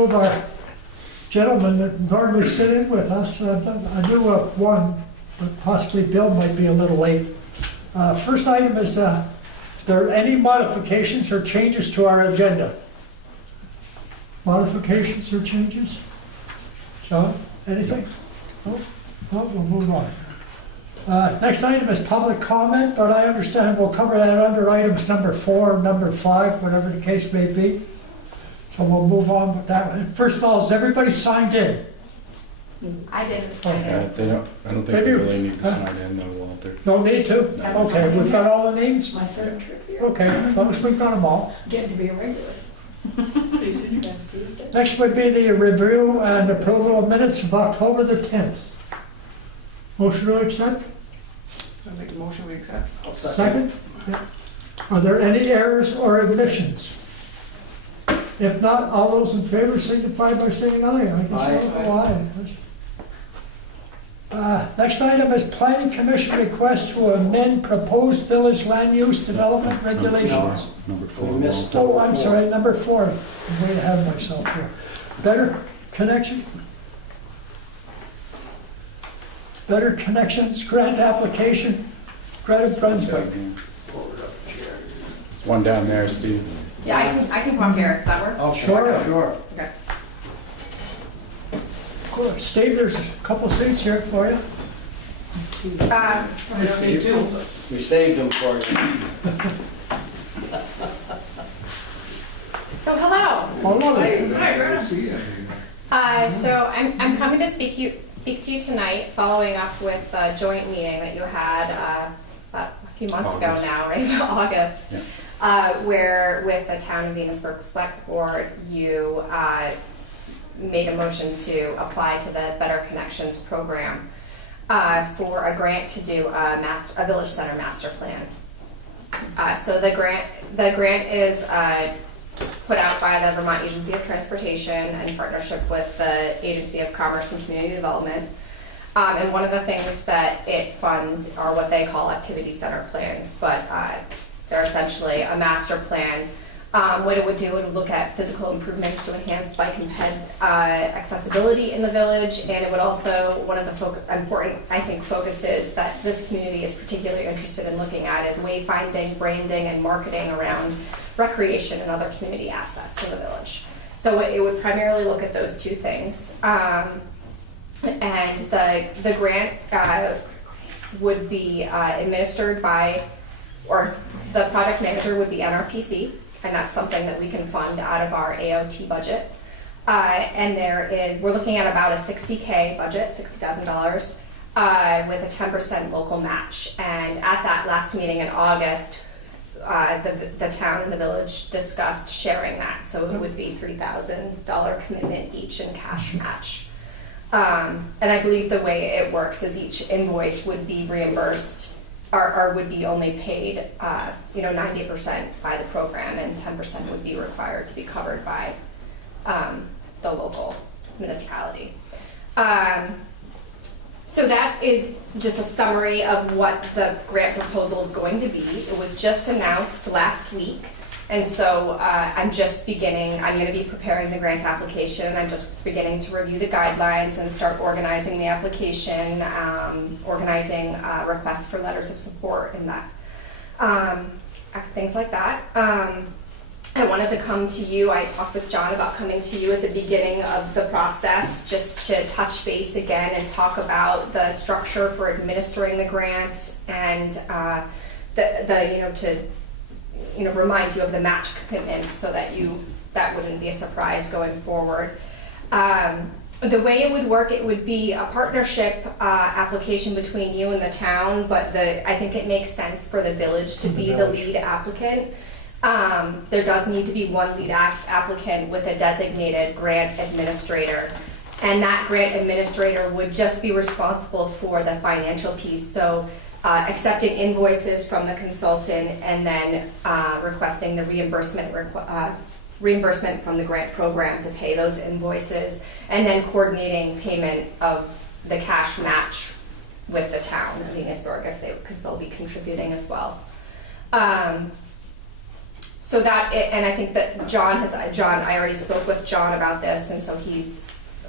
two of our gentlemen that normally sit in with us. I knew of one, but possibly Bill might be a little late. First item is, there any modifications or changes to our agenda? Modifications or changes? John, anything? No? No, we'll move on. Next item is public comment, but I understand we'll cover that under items number 4 or number 5, whatever the case may be. So we'll move on with that. First of all, is everybody signed in? I didn't sign it. I don't think they really need to sign in though, Walter. No need to? No. Okay, we've got all the names? My third trip here. Okay, as long as we've got them all. Getting to be a regular. Next would be the review and approval of minutes of October the 10th. Motion to accept? I make a motion we accept. I'll Second? Yeah. Are there any errors or omissions? If not, all those in favor signify by saying aye. I guess I'll go aye. Next item is Planning Commission request to amend proposed village land use development regulations. Number 4. We missed- Oh, I'm sorry, number 4. I'm way ahead of myself here. Better connection? Better Connections Grant Application, Greta Brunswick. There's one down there, Steve. Yeah, I can come up here. Does that work? Oh, Sure. Sure. Okay. Cool. Steve, there's a couple seats here for you. Uh, I don't need two. We saved them for you. so hello. Hello. So I'm coming to speak to you tonight, following up with a joint meeting that you had about a few months ago August. now, right? August. Yeah. Where with the town of Enosburg Select Board, you made a motion to apply to the Better Connections program for a grant to do a village center master plan. So the grant is put out by the Vermont Agency of Transportation in partnership with the Agency of Commerce and Community Development. And one of the things that it funds are what they call activity center plans, but they're essentially a master plan. What it would do, it would look at physical improvements to enhance bike and ped accessibility in the village, and it would also, one of the important, I think, focuses that this community is particularly interested in looking at is wayfinding, branding, and marketing around recreation and other community assets in the village. So it would primarily look at those two things. And the grant would be administered by, or the project manager would be NRPC, and that's something that we can fund out of our AOT budget. And we're looking at about a $60,000 budget, $60,000, with a 10% local match. And at that last meeting in August, the town and the village discussed sharing that. So it would be $3,000 commitment each in cash match. And I believe the way it works is each invoice would be reimbursed or would be only paid 90% by the program, and 10% would be required to be covered by the local municipality. So that is just a summary of what the grant proposal is going to be. It was just announced last week, and so I'm going to be preparing the grant application. I'm just beginning to review the guidelines and start organizing the application, organizing requests for letters of support and that, things like that. I wanted to come to you. I talked with John about coming to you at the beginning of the process just to touch base again and talk about the structure for administering the grant and to remind you of the match commitment so that that wouldn't be a surprise going forward. The way it would work, it would be a partnership application between you and the town, but I think it makes sense for the village to be the lead applicant. There does need to be one lead applicant with a designated grant administrator, and that grant administrator would just be responsible for the financial piece. So accepting invoices from the consultant and then requesting the reimbursement from the grant program to pay those invoices, and then coordinating payment of the cash match with the town of Enosburg because they'll be contributing as well. So that, and I think that John, I already spoke with John about this, and so he's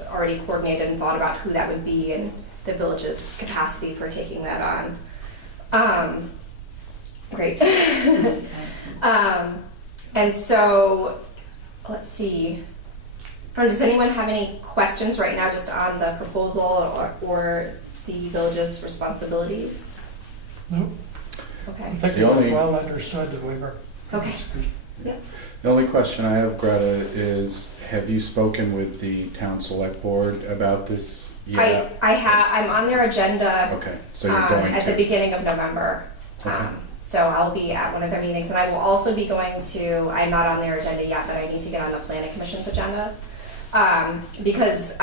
already coordinated and thought about who that would be and the village's capacity for taking that on. Great. And so, let's see. Does anyone have any questions right now just on the proposal or the village's responsibilities? No, Okay. I think The it was only- well understood that we were. Okay. The only question I have, Greta, is have you spoken with the town select board about this yet? I'm on their agenda Okay, so you're going at the to. beginning of November. Okay. So I'll be at one of their meetings, and I will also be going to, I'm not on their agenda yet, but I need to get on the planning commission's agenda. Because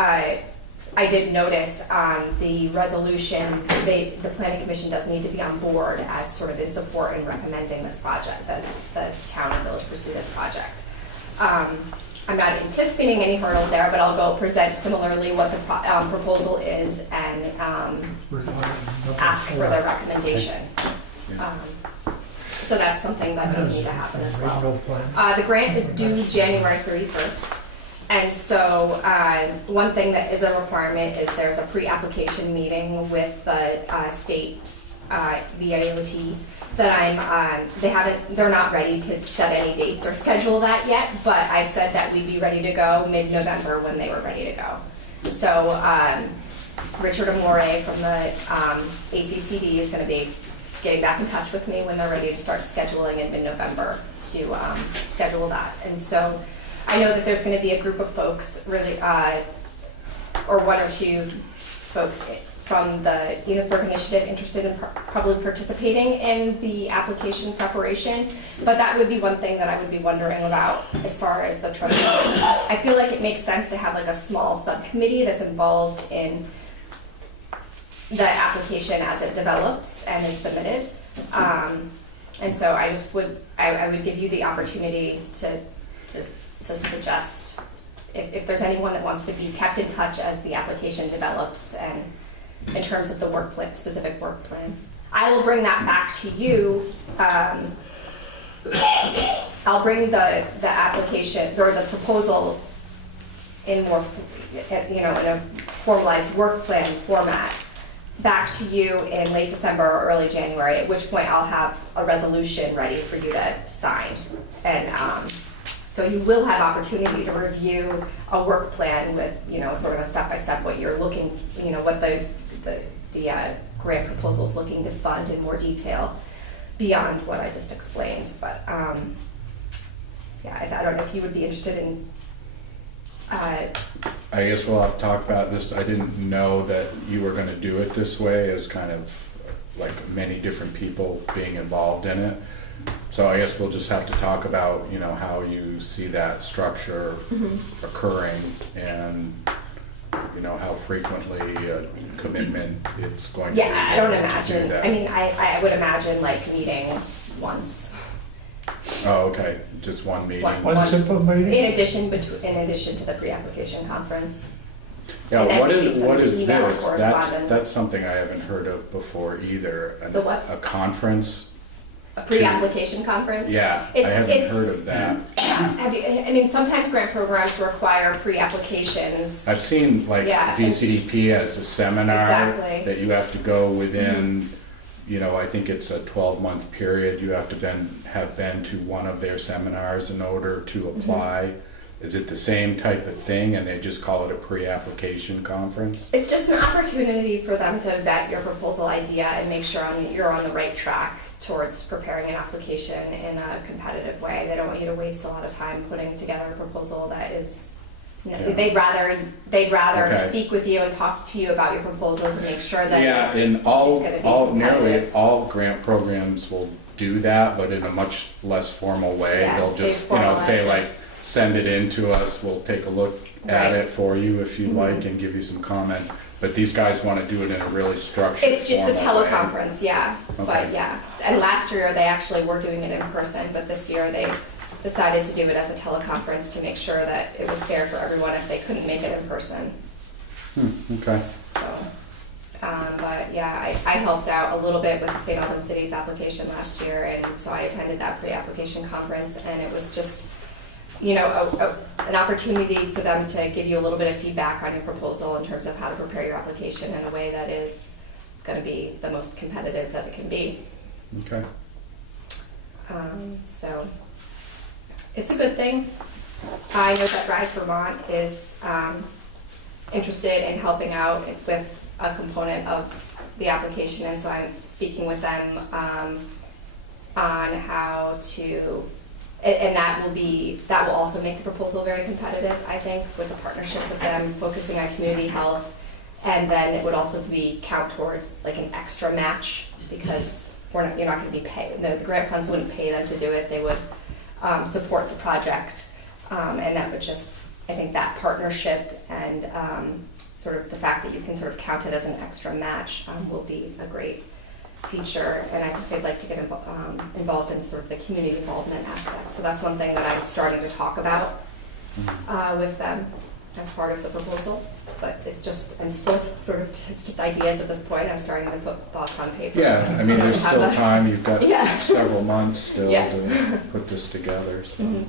I did notice on the resolution, the planning commission does need to be on board as sort of in support and recommending this project, that the town and village pursue this project. I'm not anticipating any hurdles there, but I'll go present similarly what the proposal is and ask for their recommendation. So that's something that does need to happen as well. The grant is due January 31st. And so one thing that is a requirement is there's a pre-application meeting with the state VIOT that they're not ready to set any dates or schedule that yet, but I said that we'd be ready to go mid-November when they were ready to go. So Richard Amore from the ACCD is going to be getting back in touch with me when they're ready to start scheduling in mid-November to schedule that. And so I know that there's going to be a group of folks, really, or one or two folks from the Enosburg initiative interested in probably participating in the application preparation. But that would be one thing that I would be wondering about as far as the trustees. I feel like it makes sense to have like a small subcommittee that's involved in the application as it develops and is submitted. And so I just would, I would give you the opportunity to suggest if there's anyone that wants to be kept in touch as the application develops and in terms of the work plan, specific work plan. I will bring that back to you. I'll bring the application or the proposal in more, in a formalized work plan format back to you in late December or early January, at which point I'll have a resolution ready for you to sign. And so you will have opportunity to review a work plan with, sort of a step-by-step what you're looking, what the grant proposal is looking to fund in more detail beyond what I just explained. But I don't know if you would be interested in I guess we'll have to talk about this. I didn't know that you were going to do it this way, as kind of like many different people being involved in it. So I guess we'll just have to talk about, how you see that structure occurring and, how frequently a commitment it's going to be. I don't to imagine. do that. I mean, I would imagine like meeting once. Oh, okay. Just one meeting. One simple meeting? In addition to the pre-application conference. Yeah, And then what maybe is some this? email correspondence. That's something I haven't heard of before either. The what? A conference? A pre-application conference? Yeah, I haven't heard of that. Sometimes grant programs require pre-applications. I've seen like Yeah, VCDP as a seminar Exactly. that you have to go within, I think it's a 12-month period. You have to have been to one of their seminars in order to apply. Is it the same type of thing and they just call it a pre-application conference? It's just an opportunity for them to vet your proposal idea and make sure you're on the right track towards preparing an application in a competitive way. They don't want you to waste a lot of time putting together a proposal that is, they'd rather Okay. speak with you and talk to you about your proposal to make sure that Yeah, and it's gonna be nearly competitive. all grant programs will do that, but in a much less formal way. Yeah, They'll just, they formalize say it. like, send it in to us, we'll take a look at Right. it for you if you'd like and give you some comments. But these guys want to do it in a really structured, It's just a formal way. teleconference, yeah. Okay. But yeah, and last year they actually were doing it in person, but this year they decided to do it as a teleconference to make sure that it was fair for everyone if they couldn't make it in person. Okay. So, But yeah, I helped out a little bit with the St. Albans City's application last year, and so I attended that pre-application conference, and it was just, you know, an opportunity for them to give you a little bit of feedback on your proposal in terms of how to prepare your application in a way that is going to be the most competitive that it can be. Okay. So it's a good thing. I know that Rise Vermont is interested in helping out with a component of the application, and so I'm speaking with them on how to, and that will also make the proposal very competitive, I think, with a partnership with them, focusing on community health, and then it would also count towards like an extra match, because you're not going to be paid. The grant funds wouldn't pay them to do it; they would support the project, and that would just, I think, that partnership and sort of the fact that you can sort of count it as an extra match will be a great feature, and I think they'd like to get involved in sort of the community involvement aspect. So that's one thing that I'm starting to talk about with them as part of the proposal. But it's just, I'm still sort of, it's just ideas at this point. I'm starting to put thoughts on paper. Yeah, I mean, there's still time. You've got several months still Yeah. to put this together. So. Mhm.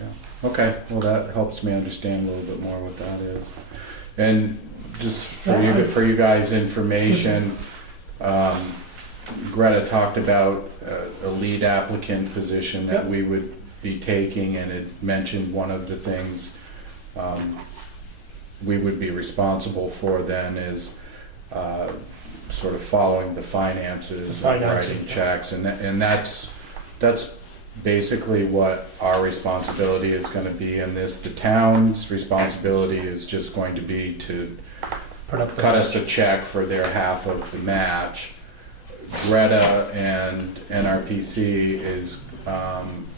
Yeah. Okay, well, that helps me understand a little bit more what that is. And just for you guys' information, Greta talked about a lead applicant position that we would be taking, and it mentioned one of the things we would be responsible for then is sort of following the finances, writing checks, and that's basically what our responsibility is going to be in this. The town's responsibility is just going to be to cut us a check for their half of the match. Greta and NRPC is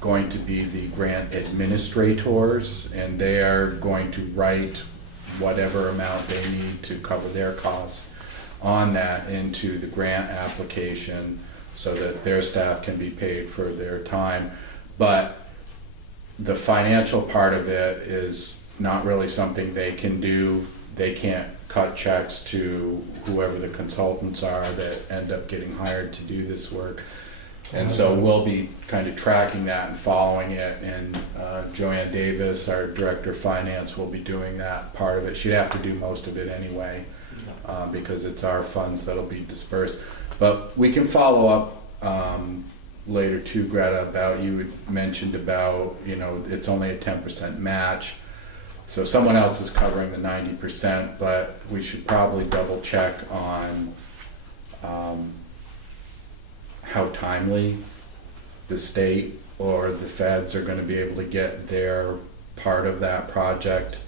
going to be the grant administrators, and they are going to write whatever amount they need to cover their costs on that into the grant application, so that their staff can be paid for their time. But the financial part of it is not really something they can do. They can't cut checks to whoever the consultants are that end up getting hired to do this work. And so we'll be kind of tracking that and following it, and Joanne Davis, our Director of Finance, will be doing that part of it. She'd have to do most of it anyway, because it's our funds that'll be dispersed. But we can follow up later too, Greta, about, you had mentioned about, you know, it's only a 10% match. So someone else is covering the 90%, but we should probably double check on how timely the state or the feds are going to be able to get their part of that project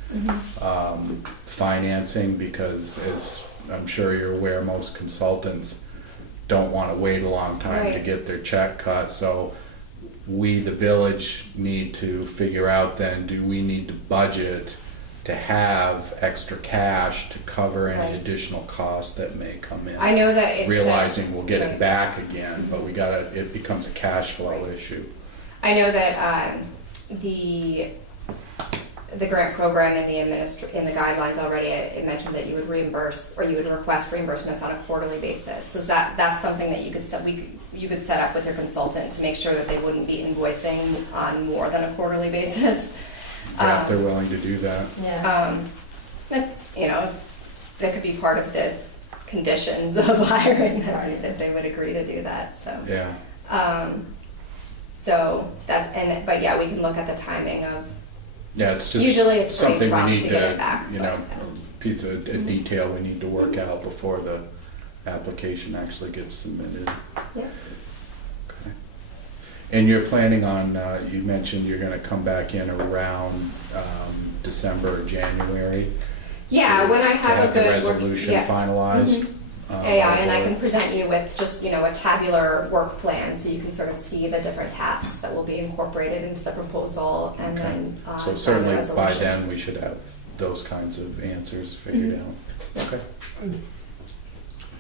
financing, because as I'm sure you're aware, most consultants don't want to wait a long time to get their check cut. So we, the village, need to figure out then, do we need to budget to have extra cash to cover any additional costs that may come in? I know that it's realizing we'll get it back again, but it becomes a cash flow issue. I know that the grant program and in the guidelines already, it mentioned that you would reimburse, or you would request reimbursements on a quarterly basis. So that's something that you could set up with your consultant to make sure that they wouldn't be invoicing on more than a quarterly basis. Yeah, if they're willing to do that. Yeah. That's, you know, that could be part of the conditions of hiring them, that they would agree to do that. So yeah. So that's, but yeah, we can look at the timing of. Yeah, it's just usually it's something we need to get it back, you know, piece of detail we need to work out before the application actually gets submitted. Yeah. Okay. And you're planning on, you mentioned you're going to come back in around December or January. Yeah, when I have a good the resolution finalized. AI, and I can present you with just, you know, a tabular work plan, so you can sort of see the different tasks that will be incorporated into the proposal, and then so certainly by then we should have those kinds of answers figured out. Okay.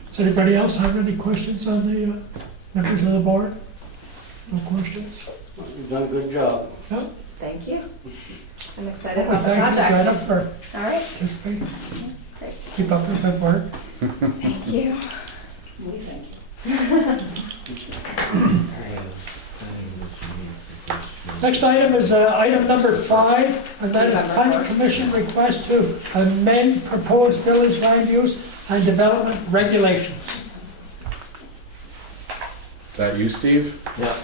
Does anybody else have any questions on the members of the board? No questions? You've done a good job. No? Thank you. I'm excited Well, about the thank you, project. Greta, for All right. participating. Great. Keep up the good work. Thank you. We thank you. Next item is item number 5, and that is November planning 1st. commission request to amend proposed village land use and development regulations. Is that you, Steve? Yeah.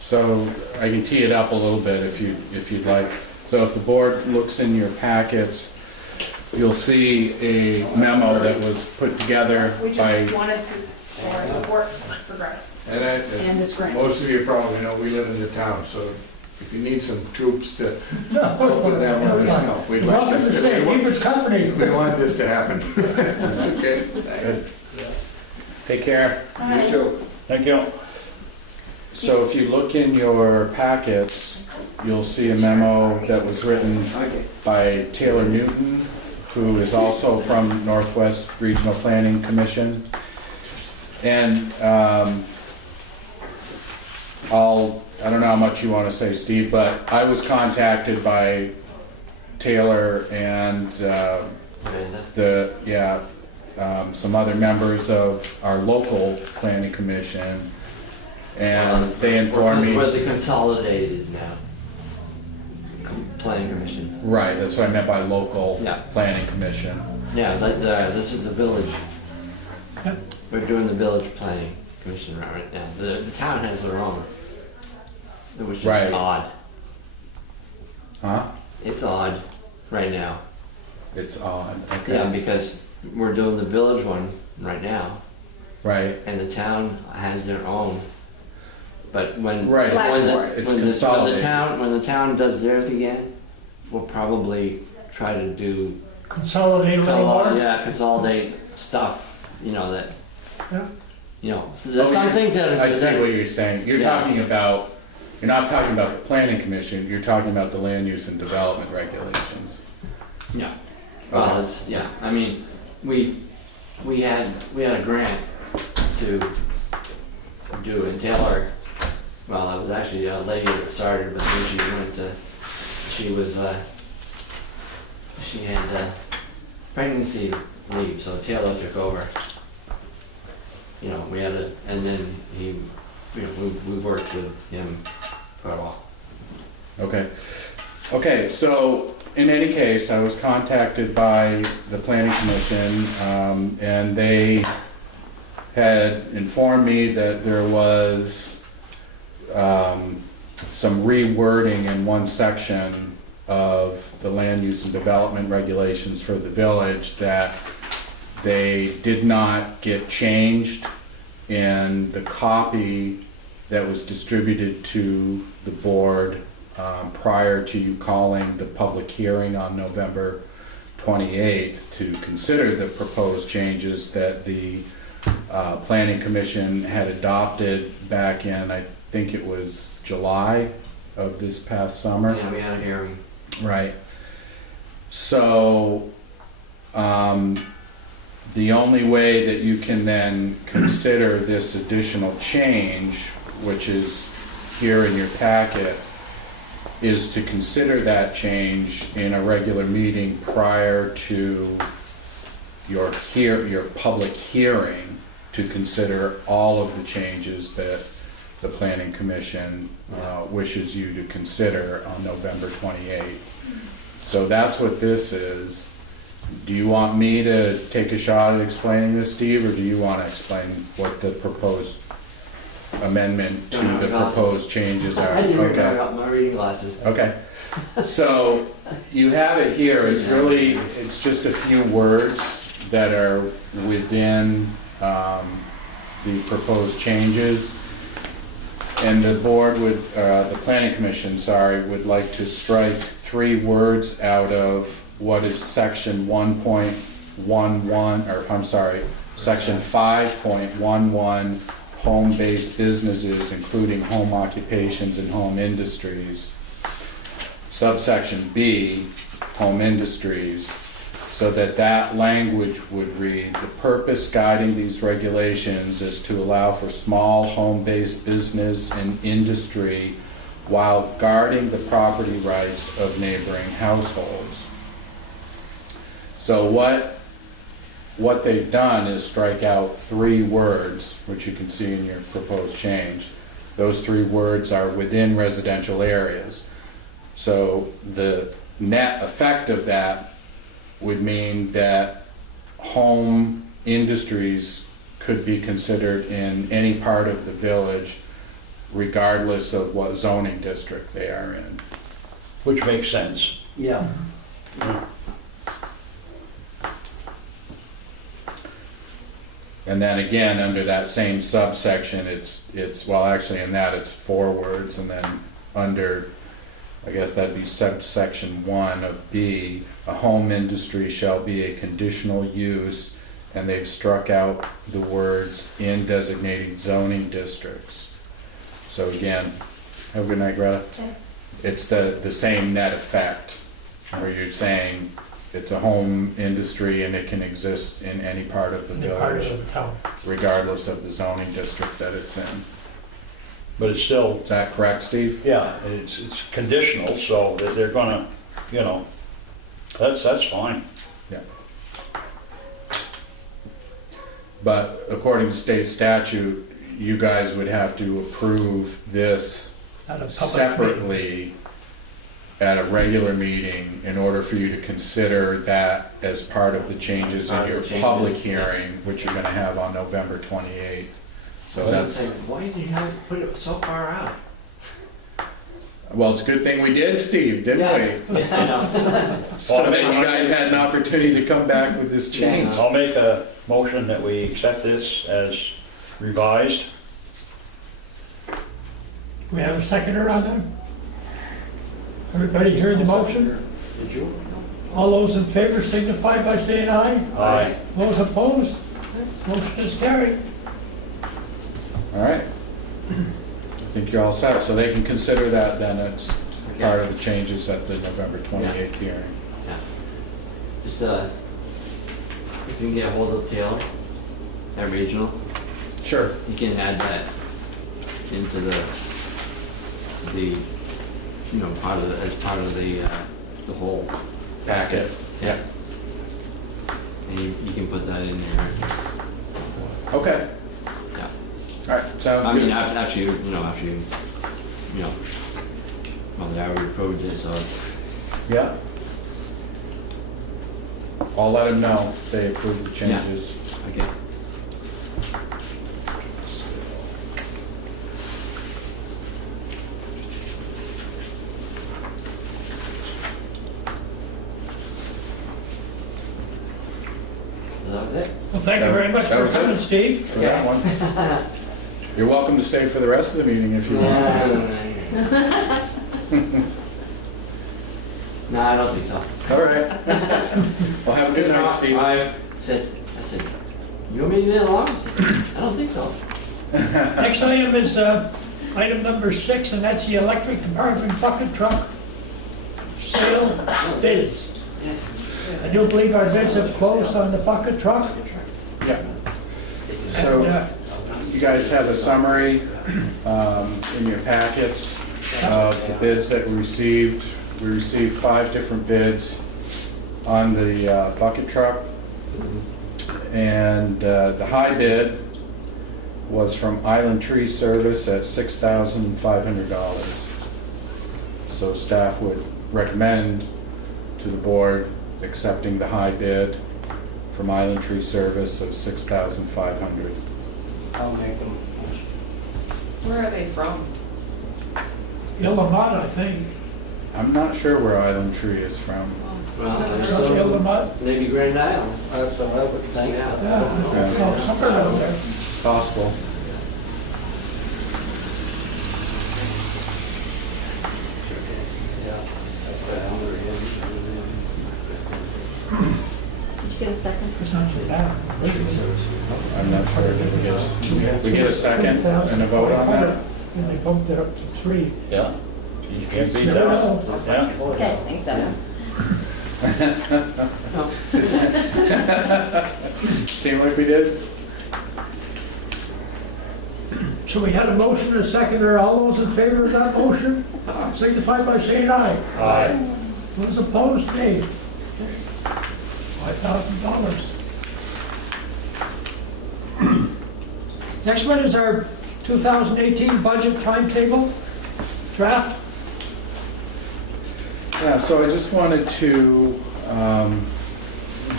So I can tee it up a little bit if you'd like. So if the board looks in your packets, you'll see a memo that was put together We by, just wanted to show our support for Greg And and this grant. most of you probably know, we live in the town, so if you need some troops to No, open that one, let us know. We'd like welcome to this, stay, keep us company. we want this to happen. Okay? take care. You too. Thank you. So if you look in your packets, you'll see a memo that was written by Taylor Newton, who is also from Northwest Regional Planning Commission. And I don't know how much you want to say, Steve, but I was contacted by Taylor and some other members of our local planning commission, and they informed me. We're the consolidated now. Planning commission. Right, that's what I meant by local Yeah. planning commission. Yeah, this is the village. Yep. We're doing the village planning commission right now. The town has their own, which is Right. odd. Huh? It's odd right now. It's odd, okay. Yeah, because we're doing the village one right now, Right, and the town has their own. But when right, Flat. when the, right, it's when consolidated. the town does theirs again, we'll probably try to do Consolidate a little more. consolidate stuff. You know that. Yeah. You know, so there's Oh, some you- things that I see what you're saying. You're Yeah. talking about, you're not talking about the planning commission, you're talking about the land use and development regulations. Yeah. Okay. Well, it's, yeah. I mean, we had a grant to do in Taylor. Well, it was actually a lady that started, but then she had pregnancy leave, so Taylor took over. You know, we had and then we worked with him for a while. Okay. Okay, so in any case, I was contacted by the planning commission, and they had informed me that there was some rewording in one section of the land use and development regulations for the village that they did not get changed in the copy that was distributed to the board prior to you calling the public hearing on November 28th to consider the proposed changes that the Planning Commission had adopted back in, I think it was July of this past summer. Yeah, we had a hearing. Right. So, the only way that you can then consider this additional change, which is here in your packet, is to consider that change in a regular meeting prior to your public hearing to consider all of the changes that the Planning Commission wishes you to consider on November 28th. So that's what this is. Do you want me to take a shot at explaining this, Steve, or do you want to explain what the proposed amendment to the proposed changes are? I didn't Okay. grab out my reading glasses. Okay, so you have it here, it's just a few words that are within the proposed changes. And the board would, the planning commission, sorry, would like to strike 3 words out of what is section 1.11, or I'm sorry, section 5.11, home-based businesses, including home occupations and home industries. Subsection B, home industries, so that language would read, the purpose guiding these regulations is to allow for small home-based business and industry while guarding the property rights of neighboring households. So what they've done is strike out 3 words, which you can see in your proposed change. Those 3 words are within residential areas. So the net effect of that would mean that home industries could be considered in any part of the village, regardless of what zoning district they are in. Which makes sense. Yeah. And then again, under that same subsection, it's well, actually in that it's 4 words, and then under, I guess that'd be subsection 1 of B, a home industry shall be a conditional use, and they've struck out the words in designated zoning districts. So again, have a good night, Greta. Thanks. It's the same net effect, where you're saying it's a home industry and it can exist in any part of the In the part village, of the town. regardless of the zoning district that it's in. But it's still, Is that correct, Steve? yeah, it's conditional, so that they're gonna, you know, that's fine. Yeah. But according to state statute, you guys would have to approve this At a public meeting. separately at a regular meeting in order for you to consider that as part of the changes in your public hearing, which you're gonna have on November 28th. So that's, Why did you have to put it so far out? well, it's a good thing we did, Steve, didn't we? Yeah, I know. So that you guys had an opportunity to come back with this change. I'll make a motion that we accept this as revised. We have a seconder on that? Everybody heard the motion? Did you? All those in favor signify by saying aye. Aye. Those opposed? Motion is carried. All right. I think you're all set. So they can consider that then it's part of the changes at the November 28th hearing. Yeah. Just, if you can get hold of Taylor at regional, Sure. you can add that into the, you know, part of the, as part of the whole, Packet. Yeah. and you can put that in there. Okay. Yeah. All right. Sounds I good. mean, after you, you know, well, they already approved it, so it's, Yeah. I'll let them know they approve the Yeah. changes. okay. That was it? Well, thank you very much That for was it. coming, Steve. For that one. You're welcome to stay for the rest of the meeting if you want. No, I don't think so. All right. Well, have a good night, Steve. I said, you want me to get along? I said, I don't think so. Next item is item number 6, and that's the electric department bucket truck sale bids. I do believe our bids have closed on the bucket truck. Yeah. And, So you guys have a summary in your packets of the bids that we received. We received 5 different bids on the bucket truck. And the high bid was from Island Tree Service at $6,500. So staff would recommend to the board accepting the high bid from Island Tree Service of $6,500. I'll make them. Where are they from? Illamont, I think. I'm not sure where Island Tree is from. Well, there's From some, Illamont. maybe Grand Island. That's what I would think. Yeah. Yeah, so somewhere down there. Possible. Did you get a second? It's not too bad. I'm not sure. Did we get a second and a vote on that? And they bumped it up to 3. Yeah. You can't beat Never that. know. Yeah. Okay, thanks, Evan. Seemed like we did? So we had a motion and a seconder. All those in favor of that motion signify by saying aye. Aye. Those opposed, nay. $5,000. Next one is our 2018 budget timetable draft. Yeah, so I just wanted to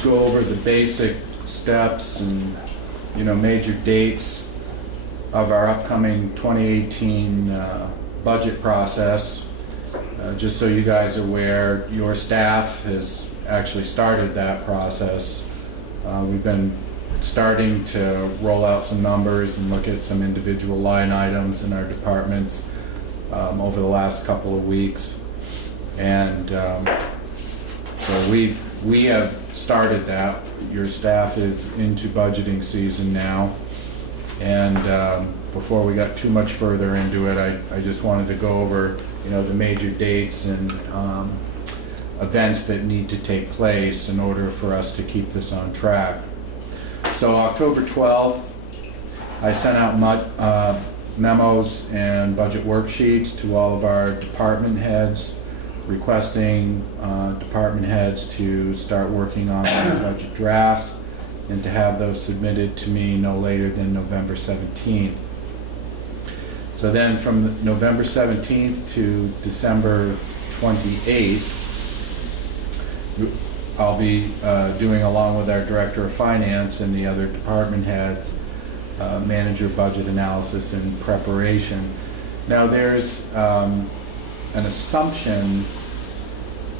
go over the basic steps and, major dates of our upcoming 2018 budget process. Just so you guys are aware, your staff has actually started that process. We've been starting to roll out some numbers and look at some individual line items in our departments over the last couple of weeks. And so we have started that. Your staff is into budgeting season now. And before we got too much further into it, I just wanted to go over, the major dates and events that need to take place in order for us to keep this on track. So October 12th, I sent out memos and budget worksheets to all of our department heads, requesting department heads to start working on their budget drafts and to have those submitted to me no later than November 17th. So then from November 17th to December 28th, I'll be doing, along with our Director of Finance and the other department heads, manager budget analysis and preparation. Now there's an assumption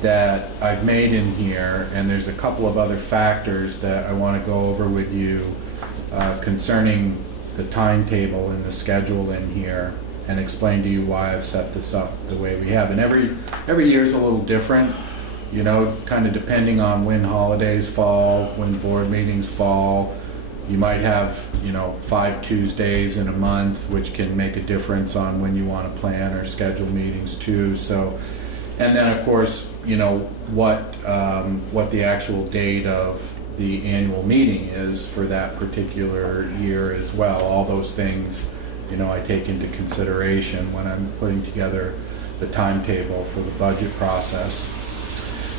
that I've made in here, and there's a couple of other factors that I want to go over with you concerning the timetable and the schedule in here, and explain to you why I've set this up the way we have. And every year is a little different, kind of depending on when holidays fall, when board meetings fall. You might have, 5 Tuesdays in a month, which can make a difference on when you want to plan or schedule meetings too. So, and then of course, what the actual date of the annual meeting is for that particular year as well. All those things, I take into consideration when I'm putting together the timetable for the budget process.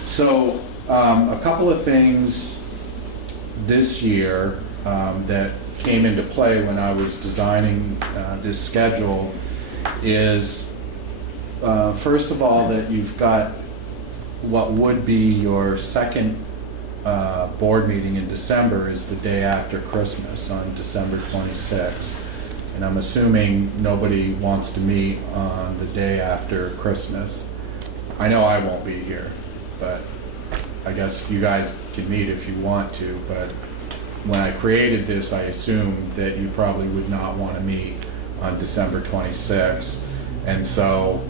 So a couple of things this year that came into play when I was designing this schedule is, first of all, that you've got what would be your second board meeting in December is the day after Christmas on December 26th. And I'm assuming nobody wants to meet on the day after Christmas. I know I won't be here, but I guess you guys can meet if you want to. But when I created this, I assumed that you probably would not want to meet on December 26th. And so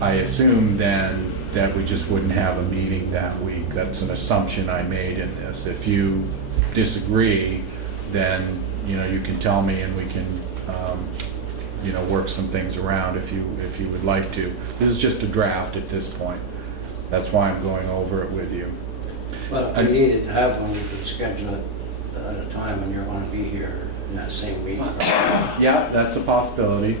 I assumed then that we just wouldn't have a meeting that week. That's an assumption I made in this. If you disagree, then you can tell me and we can work some things around if you would like to. This is just a draft at this point. That's why I'm going over it with you. Well, if we needed to have one, we could schedule it at a time when you're going to be here in that same week. Yeah, that's a possibility.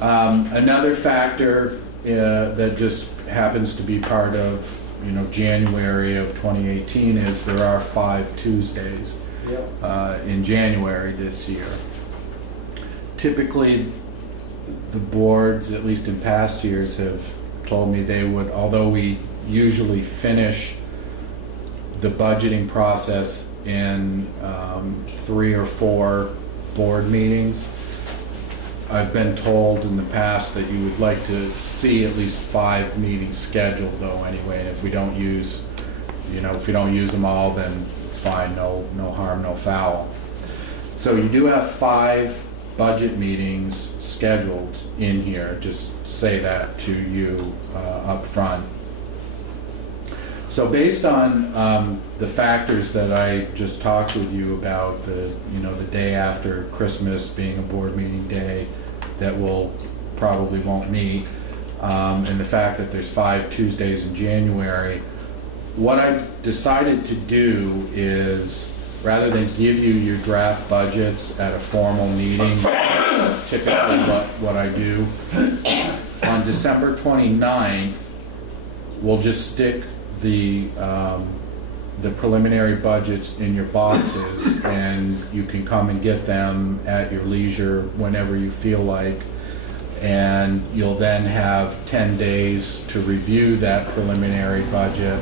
Another factor that just happens to be part of January of 2018 is there are 5 Tuesdays in January this year. Typically, the boards, at least in past years, have told me they would, although we usually finish the budgeting process in 3 or 4 board meetings, I've been told in the past that you would like to see at least 5 meetings scheduled though anyway, and if we don't use them all, then it's fine, no harm, no foul. So you do have 5 budget meetings scheduled in here, just say that to you up front. So based on the factors that I just talked with you about, the day after Christmas being a board meeting day that probably won't meet, and the fact that there's 5 Tuesdays in January, what I decided to do is, rather than give you your draft budgets at a formal meeting, typically what I do, on December 29th, we'll just stick the the preliminary budgets in your boxes, and you can come and get them at your leisure whenever you feel like. And you'll then have 10 days to review that preliminary budget.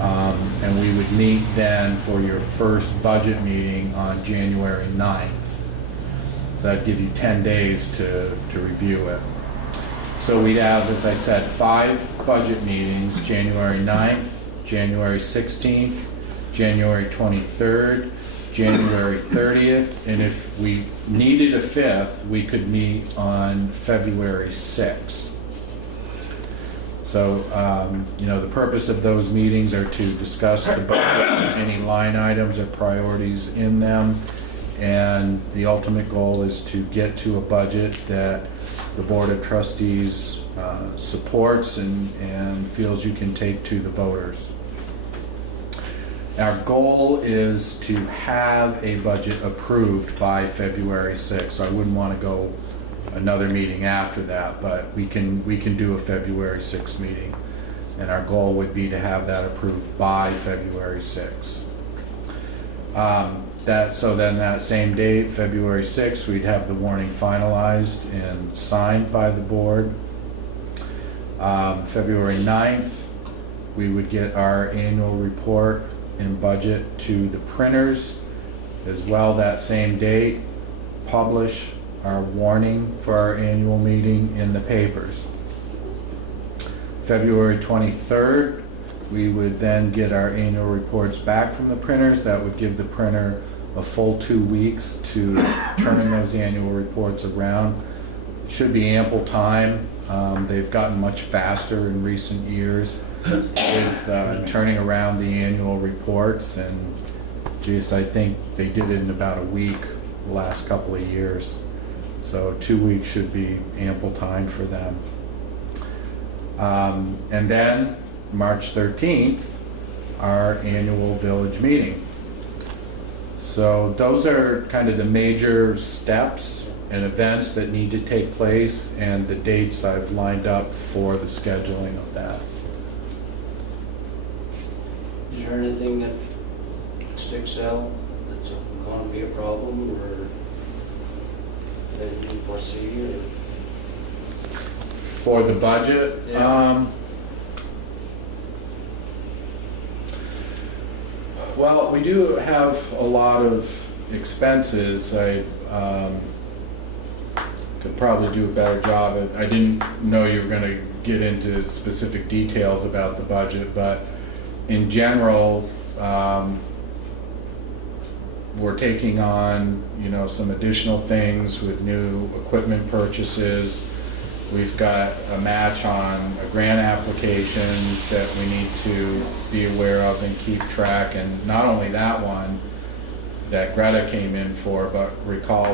And we would meet then for your first budget meeting on January 9th. So that'd give you 10 days to review it. So we'd have, as I said, 5 budget meetings, January 9th, January 16th, January 23rd, January 30th, and if we needed a 5th, we could meet on February 6th. So, you know, the purpose of those meetings are to discuss the budget, any line items or priorities in them, and the ultimate goal is to get to a budget that the Board of Trustees supports and feels you can take to the voters. Our goal is to have a budget approved by February 6th. So I wouldn't want to go another meeting after that, but we can do a February 6th meeting. And our goal would be to have that approved by February 6th. So then that same date, February 6th, we'd have the warning finalized and signed by the board. February 9th, we would get our annual report and budget to the printers as well that same date, publish our warning for our annual meeting in the papers. February 23rd, we would then get our annual reports back from the printers. That would give the printer a full 2 weeks to turn those annual reports around. It should be ample time. They've gotten much faster in recent years with turning around the annual reports, and geez, I think they did it in about a week the last couple of years. So 2 weeks should be ample time for them. And then March 13th, our annual village meeting. So those are kind of the major steps and events that need to take place, and the dates I've lined up for the scheduling of that. Is there anything that sticks out that's going to be a problem, or that you foresee? Or? For the budget, Yeah. Well, we do have a lot of expenses. I could probably do a better job. I didn't know you were going to get into specific details about the budget, but in general, we're taking on, you know, some additional things with new equipment purchases. We've got a match on a grant application that we need to be aware of and keep track. And not only that one that Greta came in for, but recall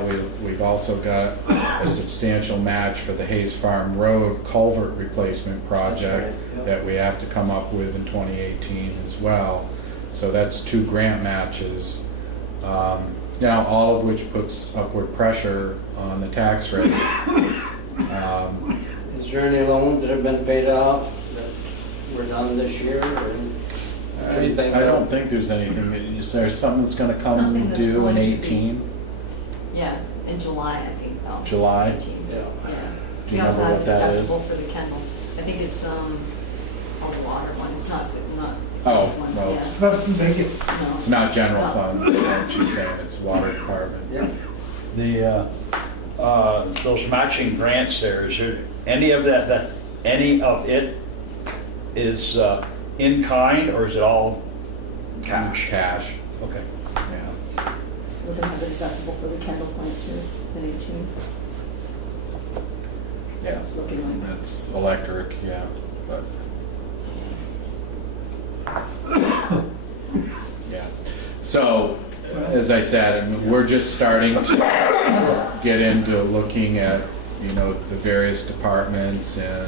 we've also got a substantial match for the Hayes Farm Road culvert replacement project. That's right, yep. That we have to come up with in 2018 as well. So that's 2 grant matches. Now, all of which puts upward pressure on the tax rate. Is there any loans that have been paid off that were done this year? Or anything? I don't think there's anything, is there something that's gonna come Something that's due in going to be- 18? Yeah, in July, I think, though. July? 18. Yeah. Yeah. Do you We also remember have what that is? deductible for the kennel. I think it's, the water one, it's not, Oh, one, no. yeah. But make it, No. It's not general No. fund, like she's saying, it's water department. Yeah. The, those matching grants there, is there any of that any of it is in kind, or is it all cash? Cash, Okay. yeah. We're gonna have a deductible for the candle plant too, at 18. Yeah, It's looking like. that's electric, yeah, but. Yeah, so, as I said, I mean, we're just starting to get into looking at, you know, the various departments and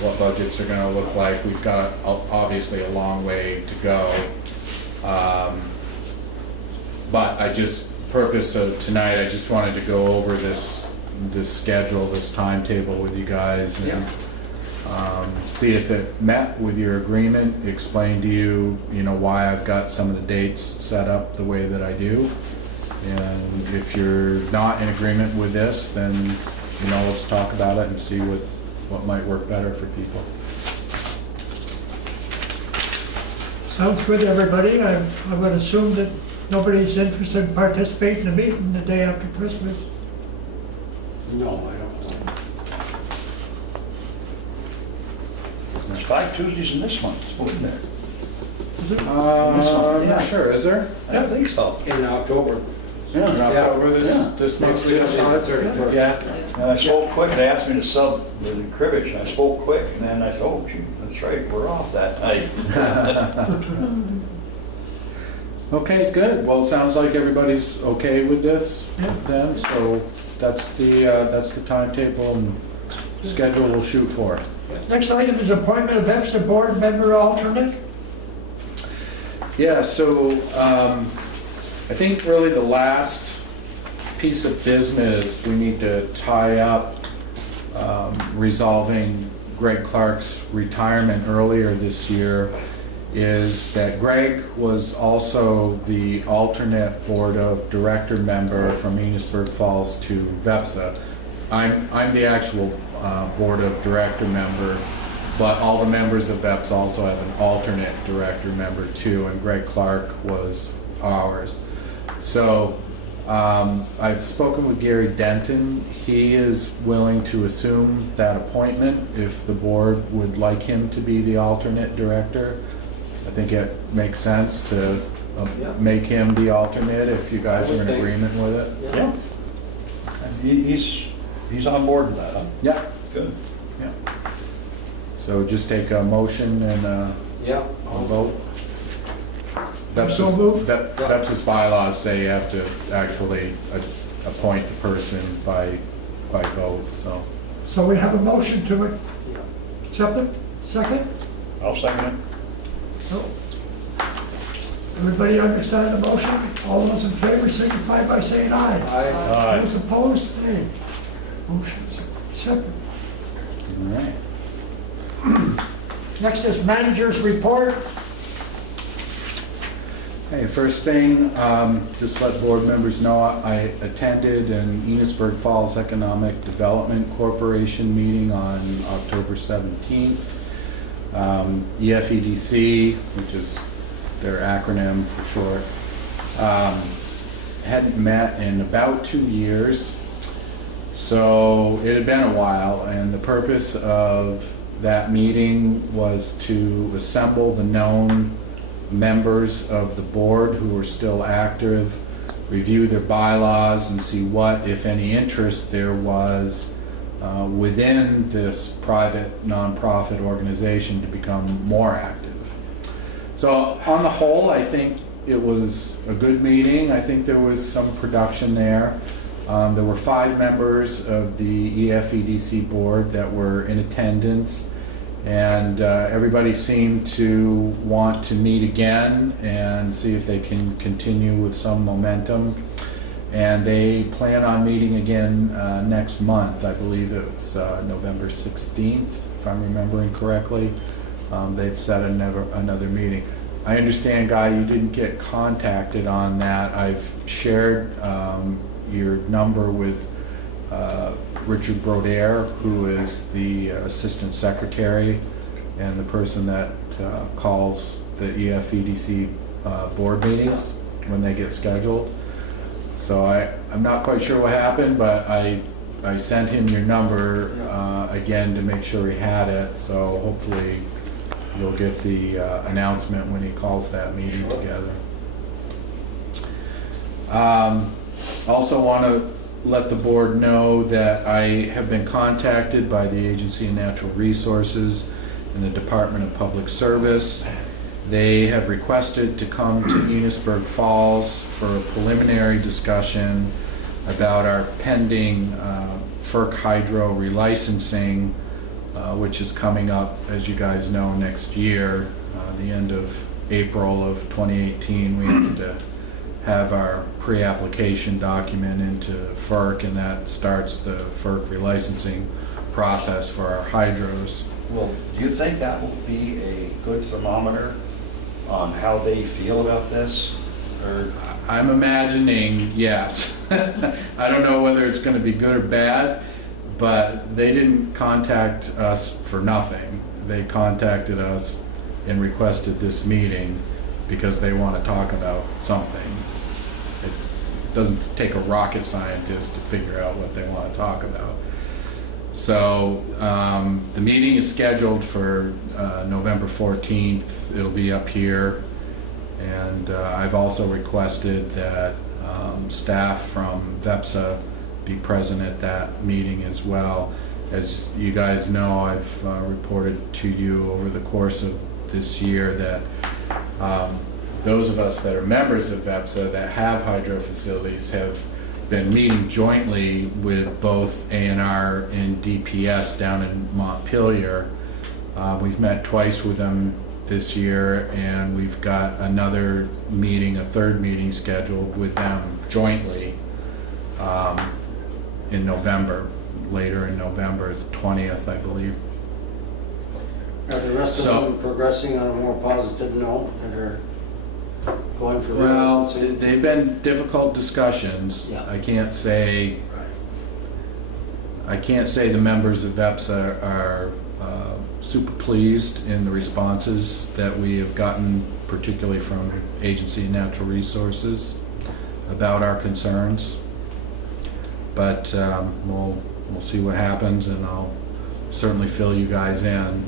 what budgets are gonna look like. We've got obviously a long way to go. But purpose of tonight, I just wanted to go over this schedule, this timetable with you guys, and see if it met with your agreement, explain to you, why I've got some of the dates set up the way that I do. And if you're not in agreement with this, then, let's talk about it and see what might work better for people. Sounds good, everybody. I would assume that nobody's interested in participating in the meeting the day after Christmas. No, I don't. There's 5 Tuesdays in this month, isn't there? Is it? I'm not sure, is there? I don't think so. In October. In October this month? Next Tuesday, the 31st. Yeah. And I spoke quick, they asked me to sub the cribbage, and I spoke quick, and then I said, oh, gee, that's right, we're off that night. Okay, good. Well, it sounds like everybody's okay with this Yeah. then, so that's the timetable and schedule we'll shoot for. Next item is appointment of EPSA board member alternate. Yeah, so I think really the last piece of business we need to tie up resolving Greg Clark's retirement earlier this year is that Greg was also the alternate board of director member from Enosburg Falls to VEPSA. I'm the actual board of director member, but all the members of VEPS also have an alternate director member too, and Greg Clark was ours. So I've spoken with Gary Denton. He is willing to assume that appointment if the board would like him to be the alternate director. I think it makes sense to Yeah. make him the alternate if you guys are in agreement with it. Yeah. And he's on board with that, huh? Yeah. Good. Yeah. So just take a motion and Yeah. a vote. So moved. That's bylaws say you have to actually appoint the person by vote, so. So we have a motion to accept it. Second? I'll second it. No. Everybody understand the motion? All those in favor signify by saying aye. Aye. Those opposed, nay. Motion's accepted. All right. Next is manager's report. Hey, first thing, just let board members know, I attended an Enosburg Falls Economic Development Corporation meeting on October 17th. EFEDC, which is their acronym for short, hadn't met in about 2 years. So it had been a while, and the purpose of that meeting was to assemble the known members of the board who are still active, review their bylaws and see what, if any, interest there was within this private nonprofit organization to become more active. So on the whole, I think it was a good meeting. I think there was some production there. There were 5 members of the EFEDC board that were in attendance, and everybody seemed to want to meet again and see if they can continue with some momentum. And they plan on meeting again next month. I believe it's November 16th, if I'm remembering correctly. They've set another meeting. I understand, Guy, you didn't get contacted on that. I've shared your number with Richard Brodair, who is the assistant secretary and the person that calls the EFEDC board meetings when they get scheduled. So I'm not quite sure what happened, but I sent him your number again to make sure he had it. So hopefully you'll get the announcement when he calls that meeting together. Also want to let the board know that I have been contacted by the Agency of Natural Resources and the Department of Public Service. They have requested to come to Enosburg Falls for a preliminary discussion about our pending FERC hydro relicensing, which is coming up, as you guys know, next year, the end of April of 2018. We have to have our pre-application document into FERC, and that starts the FERC relicensing process for our hydros. Well, do you think that will be a good thermometer on how they feel about this? Or, I'm imagining, yes. I don't know whether it's gonna be good or bad, but they didn't contact us for nothing. They contacted us and requested this meeting because they wanna talk about something. It doesn't take a rocket scientist to figure out what they wanna talk about. So, the meeting is scheduled for November 14th. It'll be up here. And I've also requested that staff from VEPSA be present at that meeting as well. As you guys know, I've reported to you over the course of this year that those of us that are members of VEPSA that have hydro facilities have been meeting jointly with both A&R and DPS down in Montpelier. We've met twice with them this year, and we've got another meeting, a third meeting scheduled with them jointly in November, later in November, the 20th, I believe. Are the rest of So- them progressing on a more positive note that are going for Well, residency? they've been difficult discussions. Yeah. I can't say the members of VEPSA are super pleased in the responses that we have gotten, particularly from Agency of Natural Resources, about our concerns. But we'll see what happens, and I'll certainly fill you guys in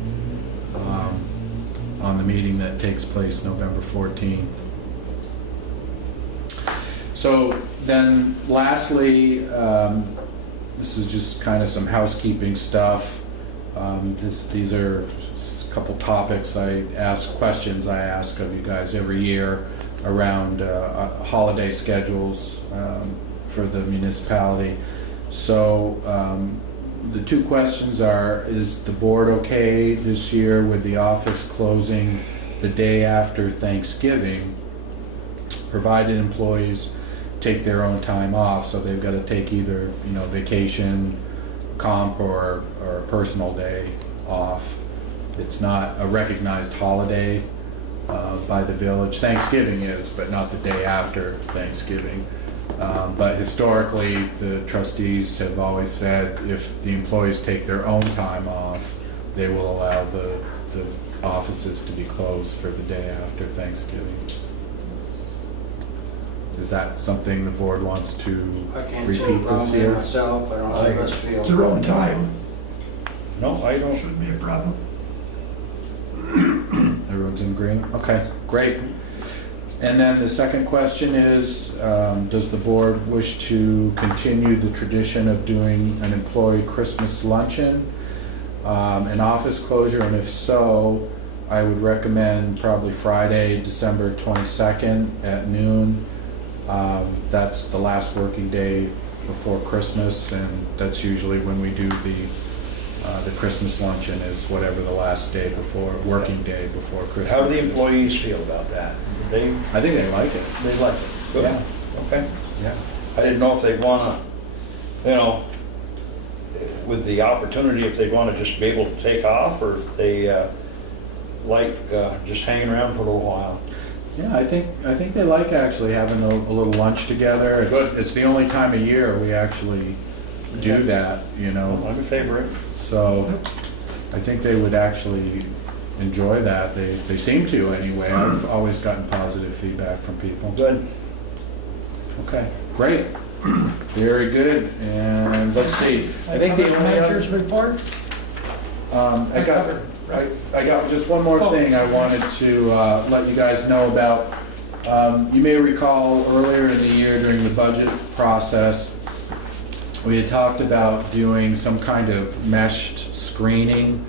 on the meeting that takes place November 14th. So then lastly, this is just kind of some housekeeping stuff. These are a couple topics questions I ask of you guys every year around holiday schedules for the municipality. So the two questions are, is the board okay this year with the office closing the day after Thanksgiving, provided employees take their own time off, so they've got to take either, vacation, comp, or a personal day off. It's not a recognized holiday by the village. Thanksgiving is, but not the day after Thanksgiving. But historically, the trustees have always said if the employees take their own time off, they will allow the offices to be closed for the day after Thanksgiving. Is that something the board wants to I can't repeat see this around year? myself, I don't know how the rest feel. It's their own time. no, I don't. Shouldn't be a problem. Everyone's in agreement? Okay, great. And then the second question is, does the board wish to continue the tradition of doing an employee Christmas luncheon, an office closure, and if so, I would recommend probably Friday, December 22nd at noon. That's the last working day before Christmas, and that's usually when we do the Christmas luncheon, is whatever the last day before, working day before Christmas. How do the employees feel about that? I think they like it. They like it. Good. Yeah. Okay. Yeah. I didn't know if they'd wanna, with the opportunity, if they'd wanna just be able to take off, or if they like just hanging around for a little while. Yeah, I think they like actually having a little lunch together. Good. It's the only time of year we actually do that, I'm a favorite. So I think they would actually enjoy that. They seem to anyway. I've always gotten positive feedback from people. Good. Okay, great. Very good. And let's see. I think the only Manager's report? I got just one more thing I wanted to let you guys know about. You may recall earlier in the year during the budget process, we had talked about doing some kind of meshed screening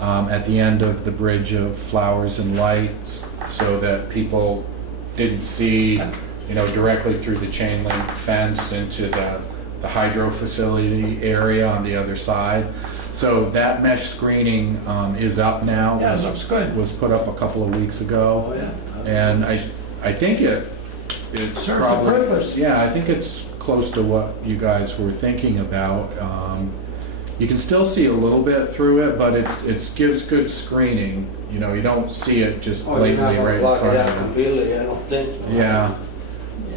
at the end of the bridge of Flowers and Lights, so that people didn't see, directly through the chain link fence into the hydro facility area on the other side. So that mesh screening is up now. Yeah, it looks good. Was put up a couple of weeks ago. Oh, yeah. And I think it's Serves the probably, purpose. yeah, I think it's close to what you guys were thinking about. You can still see a little bit through it, but it gives good screening. You know, you don't see it just Oh, you're not blatantly gonna right in block it front out of you. completely, I don't think. Yeah.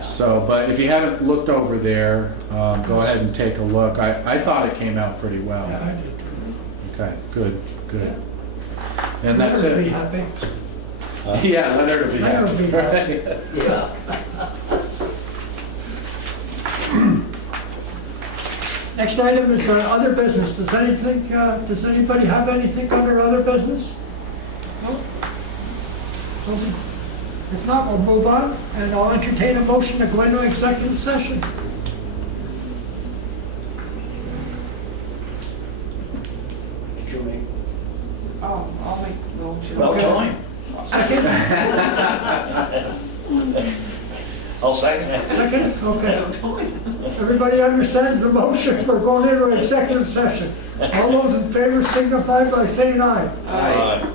So, but if you haven't looked over there, go ahead and take a look. I thought it came out pretty well. Yeah, I did. Okay, good, good. And that's Better be it. happy. Yeah, let her to be Let her be happy. Yeah. Next item is other business. Does anybody have anything under other business? No? Doesn't? If not, we'll move on, and I'll entertain a motion to go into executive session. Did you make? Oh, I'll make the motion. Well, Okay. time. Second? I'll second it. Second? Okay. Everybody understands the motion. We're going into executive session. All those in favor signify by saying aye. Aye.